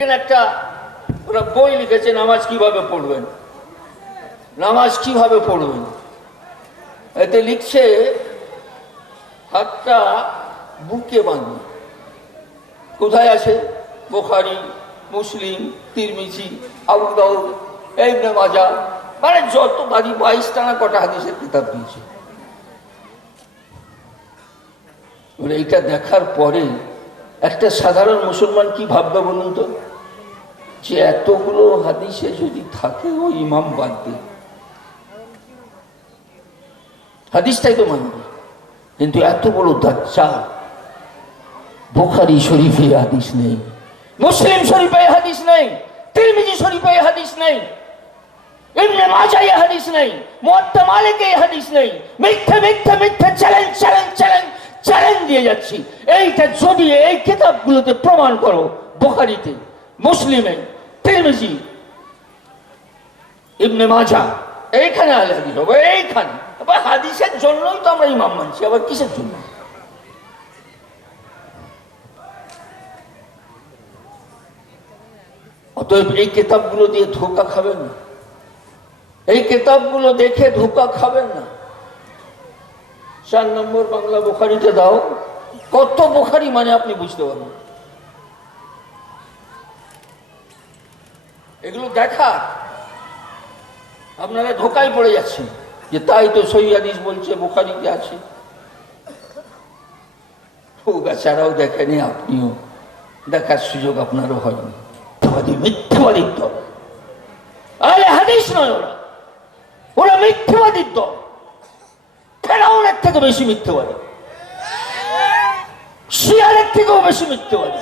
একটা ওরা বই লিখেছে নামাজ কিভাবে পড়বেন, নামাজ কিভাবে পড়বেন। এতে লিখছে হাতটা বুকে বাঁধবে। কোথায় আছে? বুখারী, মুসলিম, তিরমিজি, আবু দাউদ, ইবনে মাজাহ, মানে যত বাড়ি 22টা না কটা হাদিসের কিতাব দিয়েছে। এইটা দেখার পরে একটা সাধারণ মুসলমান কি ভাববে বলুন তো, যে এতগুলো হাদিসে যদি থাকে ও ইমাম বাদ দিয়ে হাদিসটাই তো মানবে, কিন্তু এত বড় দাজ্জাল। বুখারী শরীফে হাদিস নেই, মুসলিম শরীফে হাদিস নেই, তিরমিজি শরীফে হাদিস নেই, ইবনে মাজাহ হাদিস নেই, মুওয়াত্তা মালিকে হাদিস নেই। মিথ্যা মিথ্যা মিথ্যা চ্যালেঞ্জ চ্যালেঞ্জ চ্যালেঞ্জ চ্যালেঞ্জ দিয়ে যাচ্ছি। এইটা যদি এই কিতাবগুলোতে প্রমাণ করো, বুখারীতে, মুসলিমে, তিরমিজি, ইবনে মাজাহ, এইখানে আলে হাদিস হবে। এইখানে আবার হাদিসের জন্যই তো আমরা ইমাম মানছি, আবার কিসের জন্য? অতএব এই কিতাবগুলো দিয়ে ধোঁকা খাবেন না, এই কিতাবগুলো দেখে ধোঁকা খাবেন না। 4 নম্বর বাংলা বুখারীতে দাও, কত বুখারী মানে আপনি বুঝতে পারবেন। এগুলো দেখা আপনারা ধোঁকায় পড়ে যাচ্ছেন যে তাই তো সহিহ হাদিস বলছে, বুখারীতে আছে। ছাড়াও দেখেনি, আপনিও দেখার সুযোগ আপনারও হয়নি। মিথ্যাবাদীর দল, আরে হাদিস নয়, ওরা ওরা মিথ্যাবাদীর দল। ফেরাউনের থেকে বেশি মিথ্যাবাদী, শিয়ারের থেকেও বেশি মিথ্যাবাদী।